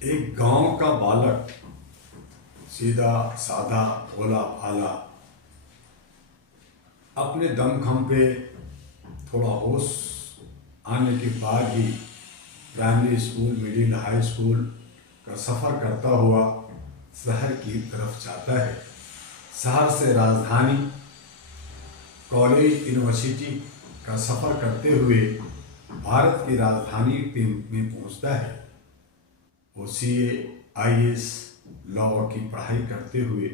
एक गांव का बालक सीधा साधा भोला भाला अपने दमखम पे थोड़ा होश आने के बाद ही primary school, middle, high school का सफ़र करता हुआ शहर की तरफ जाता है। शहर से राजधानी, कॉलेज, यूनिवर्सिटी का सफ़र करते हुए भारत की राजधानी में पहुंचता है। वो CA, IAS, लॉ की पढ़ाई करते हुए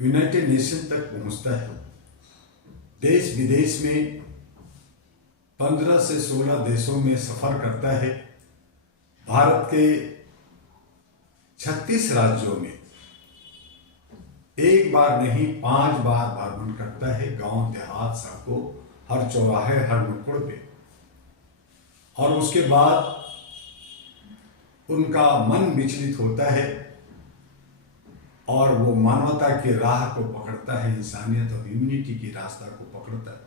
यूनाइटेड नेशन तक पहुंचता है। देश विदेश में 15 से 16 देशों में सफ़र करता है। भारत के 36 राज्यों में एक बार नहीं 5 बार भ्रमण करता है, गांव देहात, सड़कों, हर चौराहे, हर नुक्कड़ पे। और उसके बाद उनका मन विचलित होता है और वो मानवता की राह को पकड़ता है, इंसानियत और ह्यूमैनिटी की रास्ता को पकड़ता है।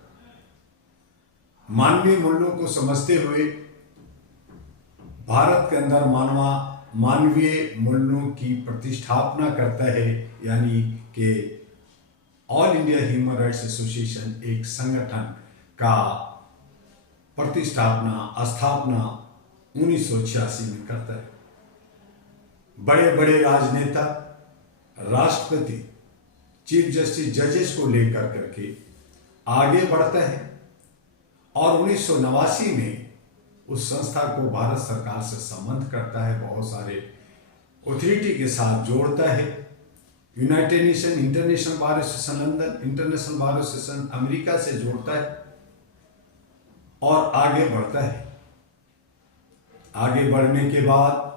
मानवीय मूल्यों को समझते हुए भारत के अंदर मानवीय मूल्यों की प्रतिष्ठापना करता है, यानी कि all India human rights association एक संगठन का स्थापना 1986 में करता है। बड़े बड़े राजनेता, राष्ट्रपति, चीफ जस्टिस, जजेस को लेकर करके आगे बढ़ता है और 1989 में उस संस्था को भारत सरकार से संबंध करता है, बहुत सारे अथॉरिटी के साथ जोड़ता है। United nation, international bar association London, international bar association America से जोड़ता है और आगे बढ़ता है। आगे बढ़ने के बाद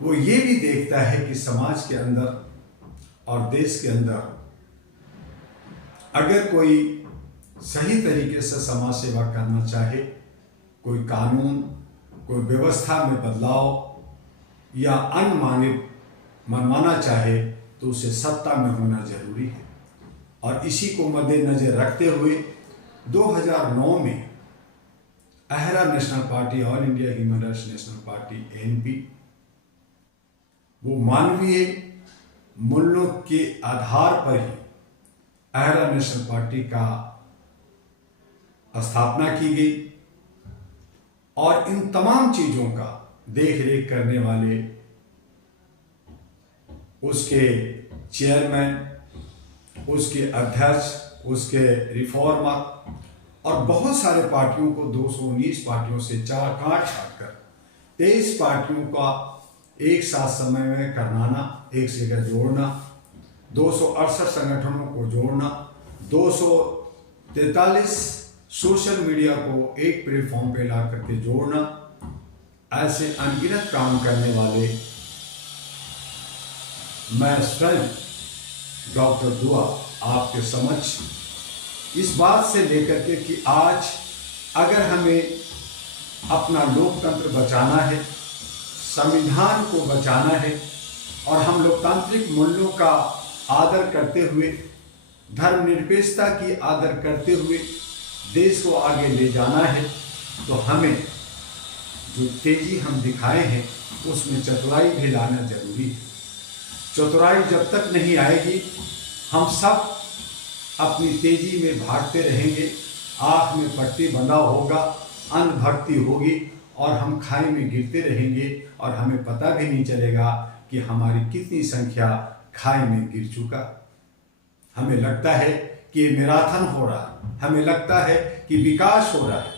वो ये भी देखता है कि समाज के अंदर और देश के अंदर अगर कोई सही तरीके से समाज सेवा करना चाहे, कोई कानून, कोई व्यवस्था में बदलाव या मनमाना चाहे, तो उसे सत्ता में होना जरूरी है। और इसी को मद्देनजर रखते हुए 2009 में अहरा national party, all India human rights national party, ANP, वो मानवीय मूल्यों के आधार पर ही अहरा नेशनल पार्टी का स्थापना की गई और इन तमाम चीजों का देख रेख करने वाले उसके चेयरमैन, उसके अध्यक्ष, उसके रिफॉर्मर और बहुत सारे पार्टियों को 219 पार्टियों से काट कर 23 पार्टियों का एक साथ समय में करनाना, एक जगह जोड़ना, 268 संगठनों को जोड़ना, 243 सोशल मीडिया को एक प्लेटफॉर्म पे ला करके जोड़ना, ऐसे अनगिनत काम करने वाले मैं स्वयं डॉक्टर दुआ आपके समक्ष इस बात से लेकर के कि आज अगर हमें अपना लोकतंत्र बचाना है, संविधान को बचाना है और हम लोकतांत्रिक मूल्यों का आदर करते हुए, धर्मनिरपेक्षता की आदर करते हुए देश को आगे ले जाना है, तो हमें जो तेजी हम दिखाए हैं उसमें चतुराई भी लाना जरूरी है। चतुराई जब तक नहीं आएगी, हम सब अपनी तेजी में भागते रहेंगे, आँख में पट्टी बंधा होगा, अंधभक्ति होगी और हम खाई में गिरते रहेंगे और हमें पता भी नहीं चलेगा कि हमारी कितनी संख्या खाई में गिर चुका। हमें लगता है कि मैराथन हो रहा है, हमें लगता है कि विकास हो रहा है,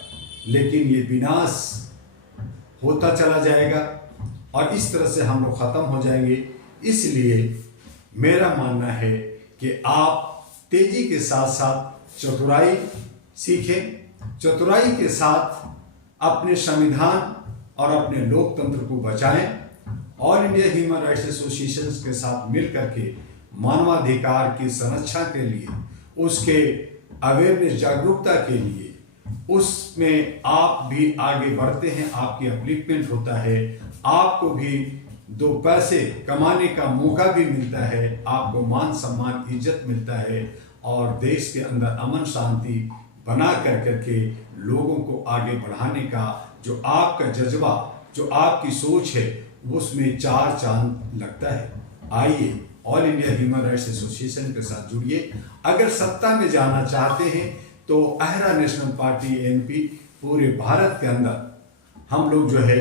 लेकिन ये विनाश होता चला जाएगा और इस तरह से हम लोग खत्म हो जाएंगे। इसलिए मेरा मानना है कि आप तेजी के साथ साथ चतुराई सीखें, चतुराई के साथ अपने संविधान और अपने लोकतंत्र को बचाएं। All India human rights association के साथ मिलकर के मानवाधिकार की संरक्षण के लिए, उसके अवेयरनेस, जागरूकता के लिए, उसमें आप भी आगे बढ़ते हैं, आपकी अपलिफ्टमेंट होता है, आपको भी 2 पैसे कमाने का मौका भी मिलता है, आपको मान सम्मान, इज्जत मिलता है और देश के अंदर अमन शांति बना कर करके लोगों को आगे बढ़ाने का जो आपका जज्बा जो आपकी सोच है उसमें 4 चांद लगता है। आइए all India human rights association के साथ जुड़िए। अगर सत्ता में जाना चाहते हैं तो अहरा नेशनल पार्टी एएनपी पूरे भारत के अंदर हम लोग जो है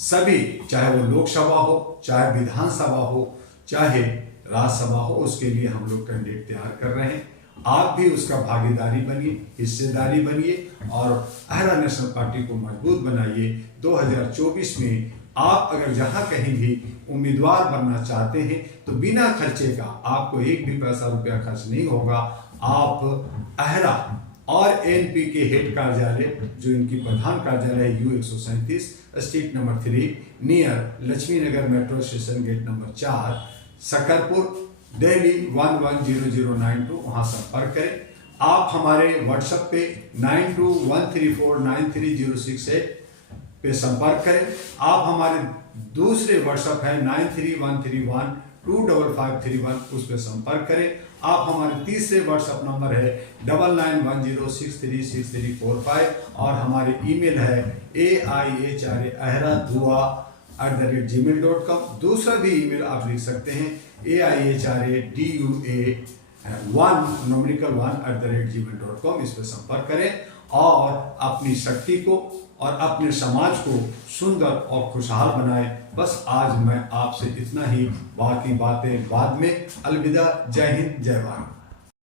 सभी, चाहे वो लोकसभा हो, चाहे विधानसभा हो, चाहे राज्यसभा हो, उसके लिए हम लोग कैंडिडेट तैयार कर रहे हैं। आप भी उसका भागीदारी बनिए, हिस्सेदारी बनिए और अहरा नेशनल पार्टी को मजबूत बनाइए। 2024 में आप अगर जहां कहीं भी उम्मीदवार बनना चाहते हैं तो बिना खर्चे का, आपको एक भी पैसा रुपया खर्च नहीं होगा। आप अहरा और एएनपी के हेड कार्यालय, जो इनकी प्रधान कार्यालय है U137 street number 3 near Laxmi Nagar metro station gate number 4 Shakarpur Delhi 110092, वहां संपर्क करें। आप हमारे व्हाट्सएप पे 9213493068 पे संपर्क करें। आप हमारे दूसरे व्हाट्सएप है 9313125531, उस पर संपर्क करें। आप हमारे तीसरे व्हाट्सएप नंबर है 9910636345 और हमारे ईमेल है aihrahradua@gmail.com। दूसरा भी ईमेल आप लिख सकते हैं aihrahradua1@gmail.com। इस पर संपर्क करें और अपनी शक्ति को और अपने समाज को सुंदर और खुशहाल बनाएं। बस आज मैं आपसे इतना ही, बाकी बातें बाद में। अलविदा। जय हिंद, जय भारत।